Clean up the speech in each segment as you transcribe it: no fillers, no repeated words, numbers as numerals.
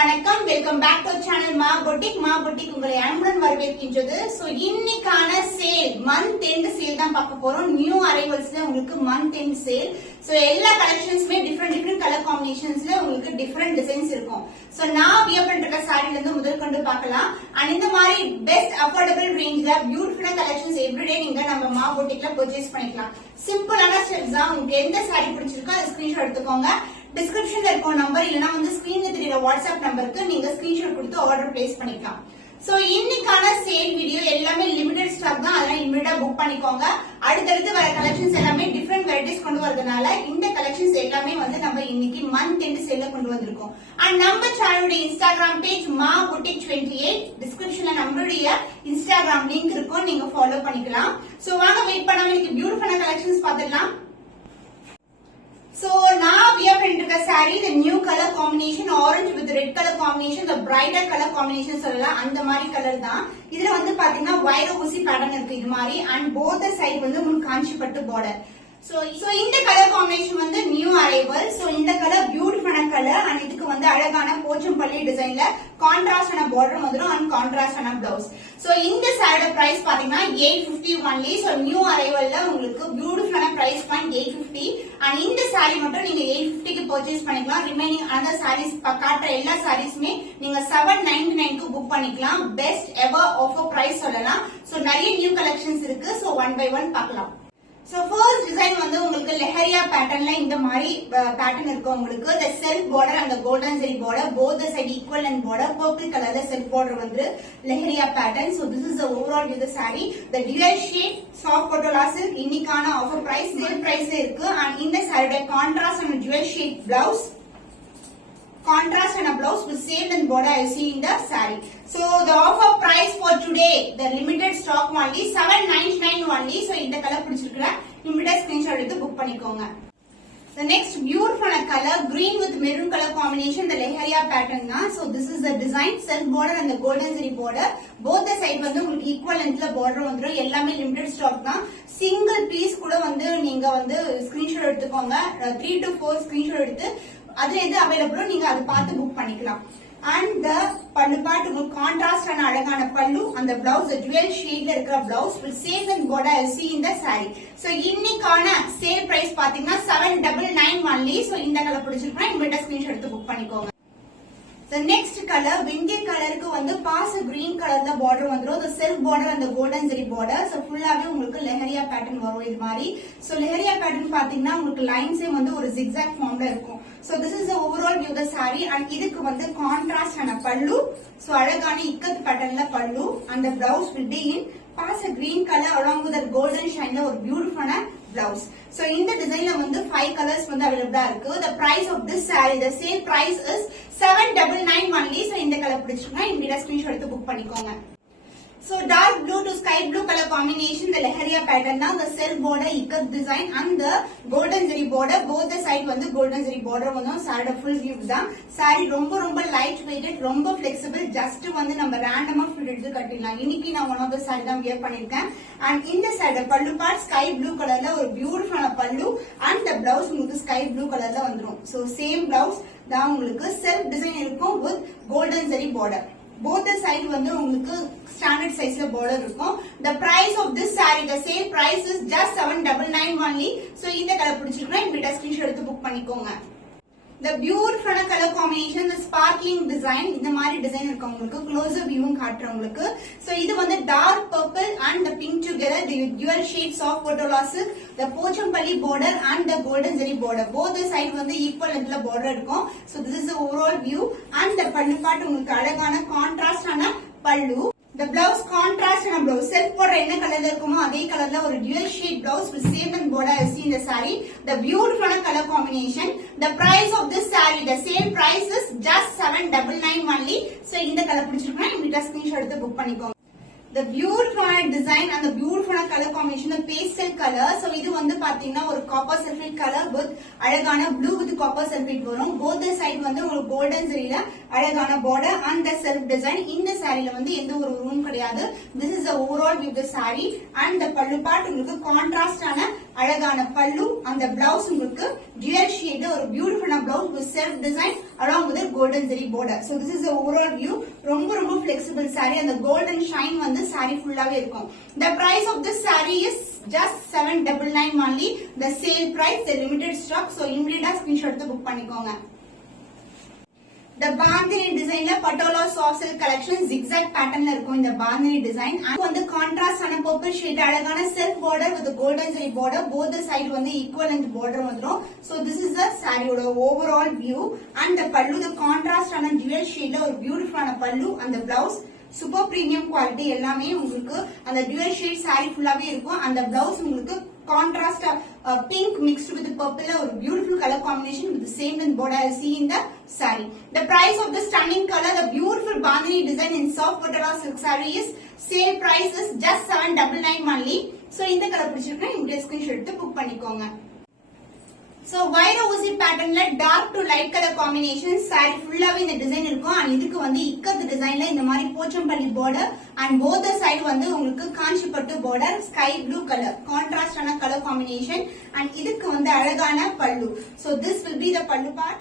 வணக்கம், welcome back to channel மா boutique உங்களை அன்புடன் வரவேற்கின்றது. சோ இன்னைக்கான சேல் மந்த் எண்ட் சேல் தான் பார்க்க போறோம். நியூ அரைவல்ஸ்ல உங்களுக்கு மந்த் எண்ட் சேல். சோ எல்லா கலெக்ஷன்ஸ்மே டிஃபரெண்ட் கலர் காம்பினேஷன்ஸ்ல உங்களுக்கு டிஃபரெண்ட் டிசைன்ஸ் இருக்கும். சோ நான் வியர் பண்ணிருக்க சாரில இருந்து முதல் கொண்டு பார்க்கலாம். அண்ட் இந்த மாதிரி பெஸ்ட் அஃபோர்டபிள் ரேஞ்ச்ல பியூட்டிஃபுல்லான கலெக்ஷன்ஸ் எவ்ரிடே நீங்க நம்ம மா பொட்டிக்ல பர்ச்சேஸ் பண்ணிக்கலாம். சிம்பிளான ஸ்டெப்ஸ் தான். உங்களுக்கு எந்த சாரி பிடிச்சிருக்கோ அதை ஸ்கிரீன்ஷாட் எடுத்துக்கோங்க. டிஸ்கிரிப்ஷன்ல இருக்க நம்பர் இல்லனா வந்து ஸ்கிரீன்ல தெரியற வாட்ஸ்அப் நம்பருக்கு நீங்க ஸ்கிரீன்ஷாட் கொடுத்து ஆர்டர் பிளேஸ் பண்ணிக்கலாம். சோ இன்னைக்கான சேல் வீடியோ எல்லாமே லிமிடெட் ஸ்டாக் தான், அதனால இமிடியா புக் பண்ணிக்கோங்க. அடுத்தடுத்து வர கலெக்ஷன்ஸ் எல்லாமே டிஃபரெண்ட் வெரைட்டிஸ் கொண்டு வரதுனால இந்த கலெக்ஷன்ஸ் எல்லாமே வந்து நம்ம இன்னைக்கு மந்த் எண்ட் சேல்ல கொண்டு வந்திருக்கோம். அண்ட் நம்ம சேனலுடைய இன்ஸ்டாகிராம் பேஜ் மா பொட்டிக் 28 டிஸ்கிரிப்ஷன்ல நம்மளுடைய இன்ஸ்டாகிராம் லிங்க் இருக்கும், நீங்க ஃபாலோ பண்ணிக்கலாம். சோ வாங்க வெயிட் பண்ணாம இன்னைக்கு பியூட்டிஃபுல்லான கலெக்ஷன்ஸ் பார்த்துடலாம். So now we are going to the saree, the new color combination, orange with red color combination, the brighter color combination சொல்லலாம். அந்த மாதிரி கலர் தான். இதுல வந்து பாத்தீங்கன்னா வைர ஊசி பேட்டர்ன் இருக்கு இது மாதிரி. and both the side வந்து முன் காஞ்சி பட்டு border. So இந்த கலர் காம்பினேஷன் வந்து நியூ அரைவல். சோ இந்த கலர் பியூட்டிஃபுல்லான கலர். அண்ட் இதுக்கு வந்து அழகான போச்சம்பள்ளி டிசைன்ல கான்ட்ராஸ்டான பார்டர் வந்துரும் அண்ட் கான்ட்ராஸ்டான பிளவுஸ். சோ இந்த சாரியோட பிரைஸ் பாத்தீங்கன்னா 850 ஒன்லி. சோ நியூ அரைவல்ல உங்களுக்கு பியூட்டிஃபுல்லான பிரைஸ் பாயிண்ட் 850. அண்ட் இந்த சாரி மட்டும் நீங்க 850க்கு பர்ச்சேஸ் பண்ணிக்கலாம். ரிமைனிங் அதர் சாரீஸ் காட்டுற எல்லா சாரீஸ்மே நீங்க 799க்கு புக் பண்ணிக்கலாம். பெஸ்ட் எவர் ஆஃபர் பிரைஸ் சொல்லலாம். சோ நிறைய நியூ கலெக்ஷன்ஸ் இருக்கு. சோ ஒன் பை ஒன் பார்க்கலாம். சோ ஃபர்ஸ்ட் டிசைன் வந்து உங்களுக்கு லெஹரியா பேட்டர்ன்ல இந்த மாதிரி பேட்டர்ன் இருக்கு. உங்களுக்கு the self border and the golden zari border both the side equal and border purple colorல self border வந்து leheriya pattern. so this is the overall view of the saree. the dual shade soft patola silk இன்னிக்கான offer price sale பிரைஸ்ல இருக்கு. and இந்த சாரியோட contrast and dual shade blouse, contrast and a blouse with same and border I see in the saree. So the offer price for today, the limited stock only 799 only. So இந்த colour பிடிச்சிருக்கா immediate screenshot எடுத்து book பண்ணிக்கோங்க. The next beautiful color green with maroon color combination, the leharia pattern na. So this is the design, self border and the golden zari border. Both the side வந்து உங்களுக்கு equal lengthல border வந்துரும். எல்லாமே limited stock தான். Single piece கூட வந்து நீங்க வந்து screenshot எடுத்துக்கோங்க. 3 to 4 ஸ்கிரீன்ஷாட் எடுத்து அதுல எது அவைலபிளோ நீங்க அதை பார்த்து புக் பண்ணிக்கலாம். அண்ட் த பல்லு பார்ட் உங்களுக்கு கான்ட்ராஸ்டான அழகான பல்லு, அந்த பிளவுஸ் டுவெல் ஷேட்ல இருக்கிற blouse with same and border see in the saree. So இன்னைக்கான சேல் பிரைஸ் பாத்தீங்கன்னா 799 only. சோ இந்த கலர் பிடிச்சிருக்கா இமிடியேட்டா ஸ்கிரீன்ஷாட் எடுத்து புக் பண்ணிக்கோங்க. The next color விண்டிய கலருக்கு வந்து பாஸ் கிரீன் கலர்ல border வந்துரும். the self border and the golden zari border. so ஃபுல்லாவே உங்களுக்கு லெஹரியா பேட்டர்ன் வரும் இது மாதிரி. so லெஹரியா பேட்டர்ன் பாத்தீங்கன்னா உங்களுக்கு லைன்ஸே வந்து ஒரு zigzag ஃபார்ம்ல இருக்கும். so this is the overall view of the saree. and இதுக்கு வந்து கான்ட்ராஸ்ட் ஆன பல்லு, so அழகான இக்கத் பேட்டர்ன்ல பல்லு, and the blouse will be in pass green colour along with the golden shineல ஒரு பியூட்டிஃபுல்லான blouse. so இந்த டிசைன்ல வந்து 5 கலர்ஸ் வந்து அவைலபிளா இருக்கு. the price of this saree, the sale price is 799 only. so இந்த கலர் பிடிச்சிருக்கா இமிடியேட்டா ஸ்கிரீன்ஷாட் எடுத்து புக் பண்ணிக்கோங்க. So dark blue to sky blue color combination, the leharia pattern now, the self border ikat design and the golden zari border, both the side வந்து golden zari border வந்தும். சாரியோட full view தான். Sorry ரொம்ப light weighted, ரொம்ப flexible, just வந்து நம்ம ரேண்டமா fit எடுத்து கட்டிடலாம். இன்னைக்கு நான் one of the saree தான் வியர் பண்ணிருக்கேன். and இந்த சைடு பல்லு பார்ட் sky blue கலர்ல ஒரு பியூட்டிஃபுல்லான பல்லு, and the blouse உங்களுக்கு sky blue கலர்ல வந்துரும். so same blouse தான் உங்களுக்கு self design இருக்கும் with golden zari border. both the side வந்து உங்களுக்கு ஸ்டாண்டர்ட் சைஸ்ல border இருக்கும். the price of this saree, the same price is just 799 only. so இந்த கலர் பிடிச்சிருக்கா இமிடியேட்டா ஸ்கிரீன்ஷாட் எடுத்து புக் பண்ணிக்கோங்க. the beautiful color combination, the sparkling design, இந்த மாதிரி டிசைன் இருக்கு உங்களுக்கு. closer view காட்டுறேன் உங்களுக்கு. so இது வந்து dark purple and the pink together, the dual shades of patola silk, the pochampalli border and the golden zari border, both the side வந்து equal lengthல border இருக்கும். so this is the overall view. and the பல்லு part உங்களுக்கு அழகான கான்ட்ராஸ்டான பல்லு, the blouse contrast and blouse self border என்ன கலர்ல இருக்குமோ அதே கலர்ல ஒரு dual shade blouse with same and border I see in the saree. the beautiful color combination, the price of this saree, the same price is just 799 only. so இந்த colour பிடிச்சிருக்கா இமிடியேட்டா screenshot எடுத்து book பண்ணிக்கோங்க. the beautiful design and the beautiful color combination, the pastel color. so இது வந்து பாத்தீங்கன்னா ஒரு copper sulphate color with அழகான blue with copper sulphate வரும். both the side வந்து ஒரு golden zariல அழகான border and the self design. இந்த சாரில வந்து எந்த ஒரு ரூம் கிடையாது. this is the overall view of the saree. and the பல்லு பார்ட் உங்களுக்கு கான்ட்ராஸ்டான அழகான பல்லு அந்த பிளவுஸ் உங்களுக்கு டியூயல் ஷேட்ல ஒரு பியூட்டிஃபுல்லான blouse with self design along with a golden zari border. So this is the overall view. ரொம்ப flexible saree. அந்த golden shine வந்து saree ஃபுல்லாவே இருக்கும். The price of this saree is just 799 only. The sale price, the limited stock. So immediate screenshot எடுத்து book பண்ணிக்கோங்க. The bandhani design la patola soft silk collection zigzag pattern la irukum இந்த bandhani design and வந்து contrast ஆன purple shade அழகான self border with the golden zari border both the side வந்து equal length border வந்துரும். So this is the saree oda overall view and the pallu the contrast ஆன dual shade la ஒரு beautiful ஆன pallu and the blouse super premium quality எல்லாமே உங்களுக்கு அந்த dual shade saree ஃபுல்லாவே இருக்கும் and the blouse உங்களுக்கு contrast pink mixed with purple or beautiful color combination with the same length border as see in the saree. The price of the stunning color, the beautiful bandhani design in soft patala silk saree is sale price is just 799 only. So இந்த colour பிடிச்சிருக்கா இந்த screenshot எடுத்து book பண்ணிக்கோங்க. So வைர ஊசி பேட்டர்ன்ல dark to light colour combination saree ஃபுல்லாவே இந்த டிசைன் இருக்கும் and இதுக்கு வந்து இக்கத் டிசைன்ல இந்த மாதிரி Pochampalli border and both the side வந்து உங்களுக்கு காஞ்சிபட்டு border sky blue color contrast ஆன கலர் காம்பினேஷன் and இதுக்கு வந்து அழகான பல்லு. So this will be the pallu part.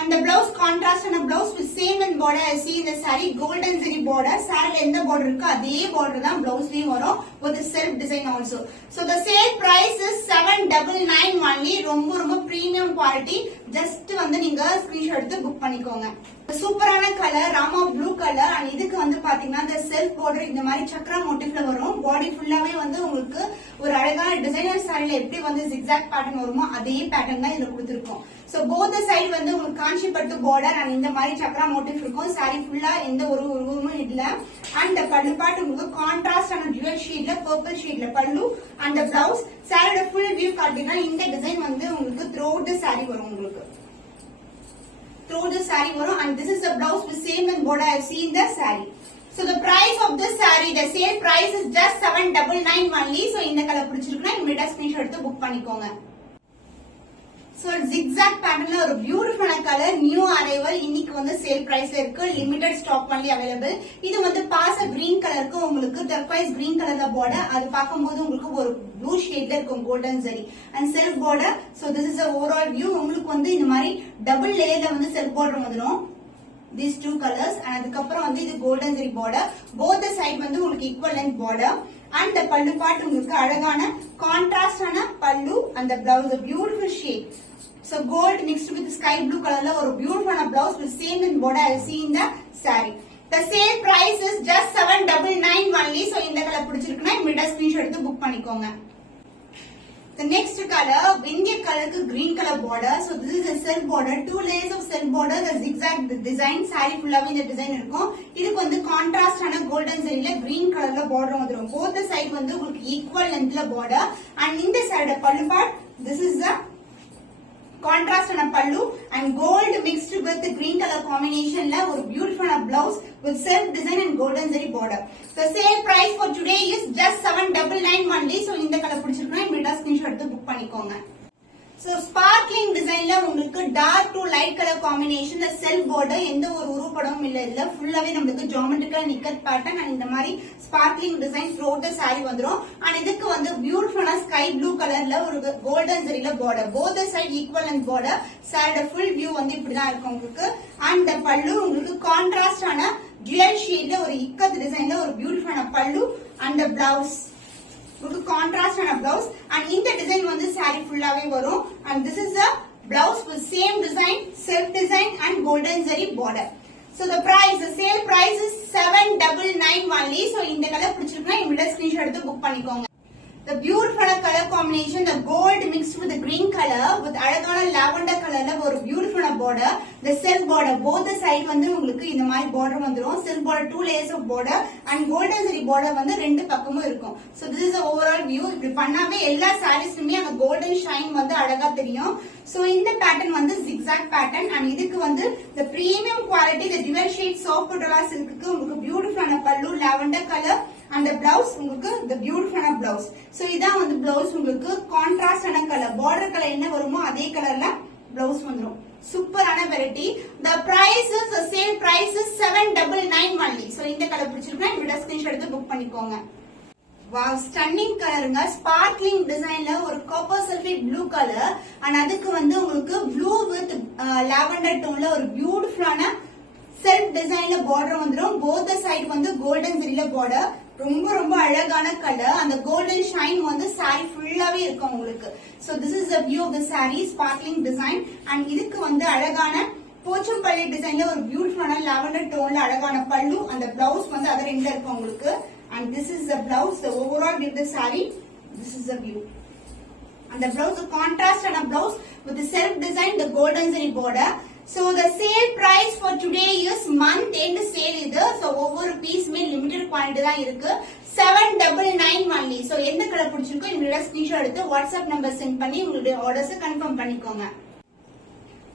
And the blouse contrast and a blouse with same in border as see in the saree golden zari border saree எந்த border இருக்கோ அதே border தான் blouse லயும் வரும் with the self design also. So the sale price is 799 only. ரொம்ப premium quality. Just வந்து நீங்க screenshot எடுத்து book பண்ணிக்கோங்க. சூப்பரான colour Rama blue colour and இதுக்கு வந்து பாத்தீங்கன்னா the self border இந்த மாதிரி சக்கரா மோட்டிவ்ல வரும். பாடி ஃபுல்லாவே வந்து உங்களுக்கு ஒரு அழகான டிசைனர் சாரில எப்படி வந்து zigzag pattern வருமோ அதே pattern தான் இதுல கொடுத்திருக்கோம். So both the side வந்து உங்களுக்கு காஞ்சிபட்டு border and இந்த மாதிரி சக்கரா மோட்டிவ் இருக்கும். saree ஃபுல்லா எந்த ஒரு உருவமும் இல்ல and the pallu part உங்களுக்கு contrast ஆன dual shade purple shade pallu and the blouse saree ஓட full view காட்டினா இந்த டிசைன் வந்து உங்களுக்கு throughout the saree வரும் உங்களுக்கு. Through the saree varum and this is the blouse with same and border I see in the saree. So the price of this saree, the sale price is just 799 only. So இந்த colour பிடிச்சிருக்குனா இமிடியேட்டா screenshot எடுத்து book பண்ணிக்கோங்க. So zigzag patternல ஒரு பியூட்டிஃபுல்லான colour new arrival இன்னைக்கு வந்து sale பிரைஸ்ல இருக்கு limited stock only available. இது வந்து பாச கிரீன் கலருக்கு உங்களுக்கு டர்க்வைஸ் கிரீன் கலர்ல border அது பாக்கும்போது உங்களுக்கு ஒரு ப்ளூ ஷேட்ல இருக்கும் golden zari and self border. So this is the overall view. உங்களுக்கு வந்து இந்த மாதிரி டபுள் லேயர்ல வந்து self border வந்துரும். These two colors and அதுக்கப்புறம் வந்து இது golden zari border both the side வந்து உங்களுக்கு equal length border and the pallu part உங்களுக்கு அழகான contrast ஆன pallu and the blouse a beautiful shade. So gold mixed with sky blue color or beautiful blouse with same in border I see in the saree. The sale price is just 799 only. So இந்த colour பிடிச்சிருக்குனா இமிடியேட்டா screenshot எடுத்து book பண்ணிக்கோங்க. The next color, India color green color border. So this is a self border, two layers of self border, the zigzag design, saree ஃபுல்லாவே இந்த design இருக்கும். இதுக்கு வந்து contrast ஆன golden zariல green colorல border வந்துரும். Both the side வந்து உங்களுக்கு equal lengthல border and இந்த side pallu part this is the contrast on a pallu and gold mixed with the green color combination la or beautiful blouse with self design and golden zari border. The sale price for today is just 799 only. So இந்த colour பிடிச்சிருக்குனா இமிடியேட்டா screenshot எடுத்து book பண்ணிக்கோங்க. So sparkling design la உங்களுக்கு dark to light color combination the self border எந்த ஒரு உருப்படமும் இல்ல ஃபுல்லாவே நமக்கு geometrical nikat pattern and இந்த மாதிரி sparkling design throughout the saree வந்துரும் and இதுக்கு வந்து beautiful sky blue colorல ஒரு golden zariல border both the side equal and border saree full view வந்து இப்படி தான் இருக்கும் உங்களுக்கு and the pallu உங்களுக்கு contrast ஆன dual shade ல ஒரு இக்கத் டிசைன்ல ஒரு beautiful pallu and the blouse contrast and a blouse and in the design வந்து saree ஃபுல்லாவே வரும் and this is the blouse with same design self design and golden zari border. So the price the sale price is 799 only. So இந்த colour பிடிச்சிருக்குனா இமிடியேட்டா screenshot எடுத்து book பண்ணிக்கோங்க. The beautiful color combination the gold mixed with the green color with அழகான lavender colorல ஒரு beautiful border the self border both the side வந்து உங்களுக்கு இந்த மாதிரி border வந்துரும் self border two layers of border and golden zari border வந்து ரெண்டு பக்கமும் இருக்கும். So this is the overall view. இப்படி பண்ணாவே எல்லா sareesலயுமே அந்த golden shine வந்து அழகா தெரியும். So இந்த pattern வந்து zigzag pattern and இதுக்கு வந்து the premium quality the dual shade soft patala silk உங்களுக்கு beautiful pallu lavender color and the blouse உங்களுக்கு the beautiful blouse. So இதான் வந்து blouse உங்களுக்கு contrast ஆன color border color என்ன வருமோ அதே கலர்ல blouse வந்துரும். சூப்பரான variety. The price is the same price is 799 only. So இந்த கலர் பிடிச்சிருக்கா இமிடியேட்டா ஸ்கிரீன்ஷாட் எடுத்து புக் பண்ணிக்கோங்க. வாவ், ஸ்டன்னிங் கலருங்க. ஸ்பார்க்லிங் டிசைன்ல ஒரு copper sulphate blue colour and அதுக்கு வந்து உங்களுக்கு ப்ளூ வித் லாவெண்டர் டோன்ல ஒரு பியூட்டிஃபுல்லான செல்ஃப் டிசைன்ல பார்டர் வந்துடும். போத் சைடு வந்து கோல்டன் ஜெரில பார்டர். ரொம்ப ரொம்ப அழகான கலர். அந்த கோல்டன் ஷைன் வந்து சாரி ஃபுல்லாவே இருக்கும் உங்களுக்கு. So this is a view of the saree, sparkling design. And இதுக்கு வந்து அழகான போச்சம்பள்ளி டிசைன்ல ஒரு பியூட்டிஃபுல்லான லாவெண்டர் டோன்ல அழகான பல்லு. அந்த பிளவுஸ் வந்து அது ரெண்டுல இருக்கும் உங்களுக்கு. And this is the blouse, the overall view of the saree. This is the view. And the blouse, the contrast and a blouse with the self design, the golden zari border. So the sale price for today is month end sale இது. So ஒவ்வொரு piece மே limited quantity தான் இருக்கு. 799 only. So எந்த colour பிடிச்சிருக்கோ இந்த screenshot எடுத்து WhatsApp number send பண்ணி உங்களுடைய ஆர்டர்ஸ் கன்ஃபார்ம் பண்ணிக்கோங்க.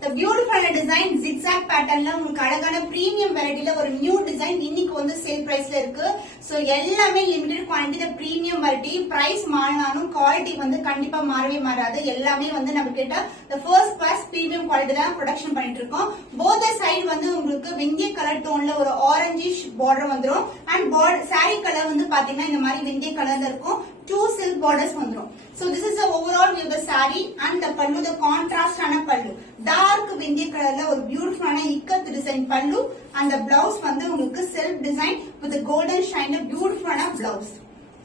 The beautiful design zigzag patternல உங்களுக்கு அழகான பிரீமியம் வெரைட்டில ஒரு நியூ டிசைன் இன்னைக்கு வந்து சேல் பிரைஸ்ல இருக்கு. சோ எல்லாமே limited quantity premium variety. Price மாறினாலும் குவாலிட்டி வந்து கண்டிப்பா மாறவே மாறாது. எல்லாமே வந்து நம்ம கிட்ட the first class premium quality தான் ப்ரொடக்ஷன் பண்ணிட்டு இருக்கோம். போத் சைடு வந்து உங்களுக்கு வெந்தய கலர் டோன்ல ஒரு ஆரஞ்சிஷ் பார்டர் வந்துரும். அண்ட் saree கலர் வந்து பாத்தீங்கன்னா இந்த மாதிரி வெந்தய கலர்ல இருக்கும். 2 silk borders வந்துரும். So this is the overall view of the saree and the pallu, the contrast ஆன pallu. Dark வெந்தய கலர்ல ஒரு பியூட்டிஃபுல்லான ikat design pallu and the blouse வந்து உங்களுக்கு self design with the golden shine பியூட்டிஃபுல்லான blouse.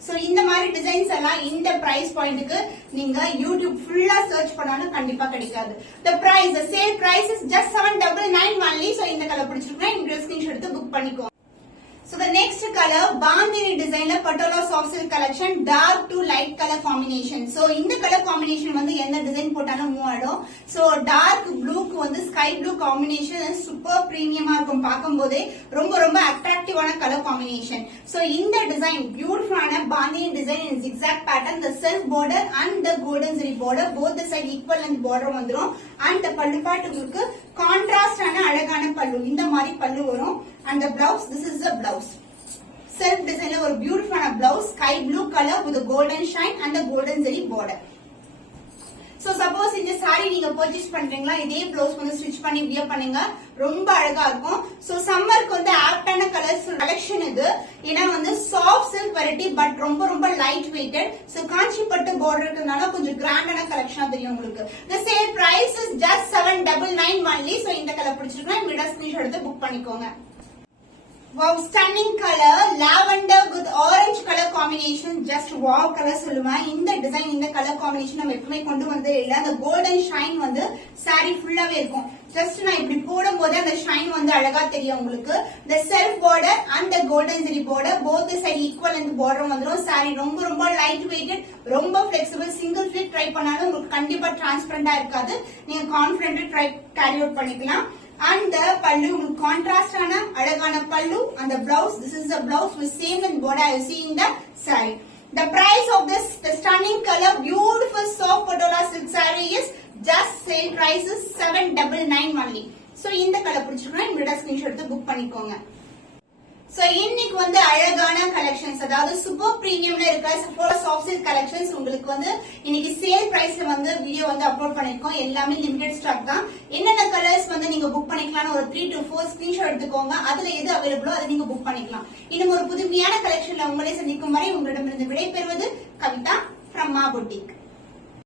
So இந்த மாதிரி டிசைன்ஸ் எல்லாம் இந்த பிரைஸ் பாயிண்ட்க்கு நீங்க யூடியூப் ஃபுல்லா சர்ச் பண்ணாலும் கண்டிப்பா கிடைக்காது. The price, the sale price is just 799 only. So இந்த கலர் பிடிச்சிருக்கா இந்த ஸ்கிரீன்ஷாட் எடுத்து புக் பண்ணிக்கோ. So the next color Bandhani design la Patola soft silk collection, dark to light color combination. So இந்த color combination வந்து என்ன design போட்டாலும் move ஆடும். So dark blue க்கு வந்து sky blue combination super premium ஆ இருக்கும். பாக்கும்போதே ரொம்ப ரொம்ப அட்ராக்டிவான கலர் காம்பினேஷன். So இந்த டிசைன் பியூட்டிஃபுல்லான Bandhani design in zigzag pattern, the self border and the golden zari border both the side equal and border வந்துரும். And the பல்லு part உங்களுக்கு contrast ஆன அழகான பல்லு. இந்த மாதிரி பல்லு வரும். And the blouse, this is the blouse. Self design la ஒரு பியூட்டிஃபுல்லான blouse, sky blue color with a golden shine and the golden zari border. So suppose இந்த saree நீங்க purchase பண்றீங்களா, இதே blouse வந்து ஸ்டிட்ச் பண்ணி wear பண்ணுங்க, ரொம்ப அழகா இருக்கும். So சம்மருக்கு வந்து ஆப்டான கலர்ஸ் கலெக்ஷன் இது. ஏன்னா வந்து சாஃப்ட் சில்க் வெரைட்டி பட் ரொம்ப ரொம்ப லைட் வெயிட்டட். So காஞ்சிபட்டு border இருக்கனால கொஞ்சம் கிராண்டான கலெக்ஷனா தெரியும் உங்களுக்கு. The sale price is just 799 only. So இந்த கலர் பிடிச்சிருக்கா இந்த ஸ்கிரீன்ஷாட் எடுத்து புக் பண்ணிக்கோங்க. Wow, stunning color, lavender with orange color combination, just wow color சொல்லுவேன். இந்த டிசைன் இந்த கலர் காம்பினேஷன் நம்ம எப்பவுமே கொண்டு வந்ததே இல்ல. அந்த கோல்டன் ஷைன் வந்து saree ஃபுல்லாவே இருக்கும். ஜஸ்ட் நான் இப்படி போடும்போது அந்த ஷைன் வந்து அழகா தெரியும் உங்களுக்கு. the self border and the golden zari border both the side equal and border வந்துரும். saree ரொம்ப ரொம்ப லைட் வெயிட்டட், ரொம்ப flexible, single fit ட்ரை பண்ணாலும் உங்களுக்கு கண்டிப்பா டிரான்ஸ்பரண்டா இருக்காது. நீங்க கான்ஃபிடென்ட்டா ட்ரை கேரி அவுட் பண்ணிக்கலாம். And the pallu contrast ஆன அழகான pallu and the blouse, this is the blouse with same and border you see in the saree. The price of this, the stunning color beautiful soft patola silk saree is just sale price is 799 only. So இந்த colour பிடிச்சிருக்கா இந்த screenshot எடுத்து book பண்ணிக்கோங்க. So இன்னைக்கு வந்து அழகான collections, அதாவது super பிரீமியம்ல இருக்க சாஃப்ட் சில்க் கலெக்ஷன்ஸ் உங்களுக்கு வந்து இன்னைக்கு சேல் பிரைஸ்ல வந்து வீடியோ வந்து அப்லோட் பண்ணிருக்கோம். எல்லாமே லிமிடெட் ஸ்டாக் தான். என்னென்ன கலர்ஸ் வந்து நீங்க புக் பண்ணிக்கலாம்னு ஒரு 3 to 4 ஸ்கிரீன்ஷாட் எடுத்துக்கோங்க. அதுல எது அவைலபிளோ அதை நீங்க புக் பண்ணிக்கலாம். இன்னும் ஒரு புதுமையான கலெக்ஷன்ல உங்களை சந்திக்கும் வரை உங்களிடமிருந்து விடைபெறுவது கவிதா from Ma Boutique.